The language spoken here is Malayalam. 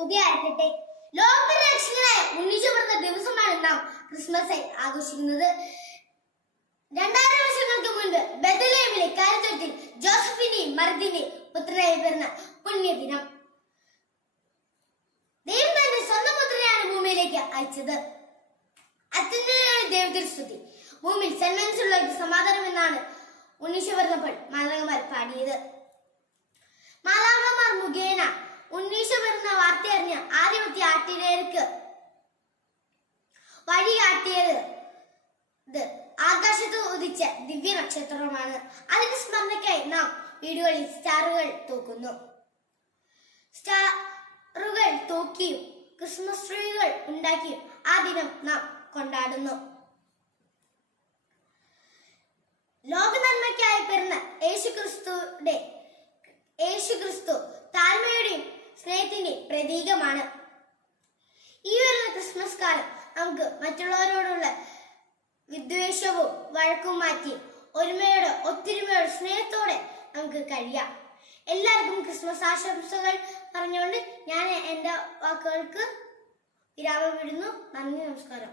സ്തുതിയായിരിക്കട്ടെ. ലോകരക്ഷകനായ ഉണ്ണീശു പിറന്ന ദിവസമാണ് നാം ക്രിസ്മസ് ആഘോഷിക്കുന്നത്. 2000 വർഷങ്ങൾക്ക് മുൻപ് ബെത്ലഹേമിലെ കാലിത്തൊഴുത്തിൽ ജോസഫിന്റെയും മറിയത്തിന്റെയും പുത്രനായി പിറന്ന പുണ്യദിനം. ദൈവം തന്റെ സ്വന്തം പുത്രനെയാണ് ഭൂമിയിലേക്ക് അയച്ചത്. അത്യുന്നതനായ ദൈവത്തിന് സ്തുതി. ഭൂമിയിൽ സന്മനസ്സുള്ളവർക്ക് സമാധാനം എന്നാണ് ഉണ്ണീശു പിറന്നപ്പോൾ മാലാഖമാർ പാടിയത്. മാലാഖമാർ മുഖേന ഉണ്ണീശു പിറന്ന വാർത്ത അറിഞ്ഞ ആദ്യത്തെ ആട്ടിടയർക്ക് വഴി കാട്ടിയത് ആകാശത്ത് ഉദിച്ച ദിവ്യ നക്ഷത്രമാണ്. അതിന്റെ സ്മരണയ്ക്കായി നാം വീടുകളിൽ സ്റ്റാറുകൾ തൂക്കുന്നു. സ്റ്റാറുകൾ തൂക്കിയും ക്രിസ്മസ് ട്രീകൾ ഉണ്ടാക്കിയും ആ ദിനം നാം കൊണ്ടാടുന്നു. ലോക നന്മയ്ക്കായി പിറന്ന യേശുക്രിസ്തു താഴ്മയുടെയും സ്നേഹത്തിന്റെയും പ്രതീകമാണ്. ഈ വരുന്ന ക്രിസ്മസ് കാലം നമുക്ക് മറ്റുള്ളവരോടുള്ള വിദ്വേഷവും വഴക്കും മാറ്റി ഒരുമയോടെ ഒത്തൊരുമയോടെ സ്നേഹത്തോടെ നമുക്ക് കഴിയാം. എല്ലാവർക്കും ക്രിസ്മസ് ആശംസകൾ പറഞ്ഞുകൊണ്ട് ഞാൻ എൻ്റെ വാക്കുകൾക്ക് വിരാമം വിടുന്നു. നന്ദി, നമസ്കാരം.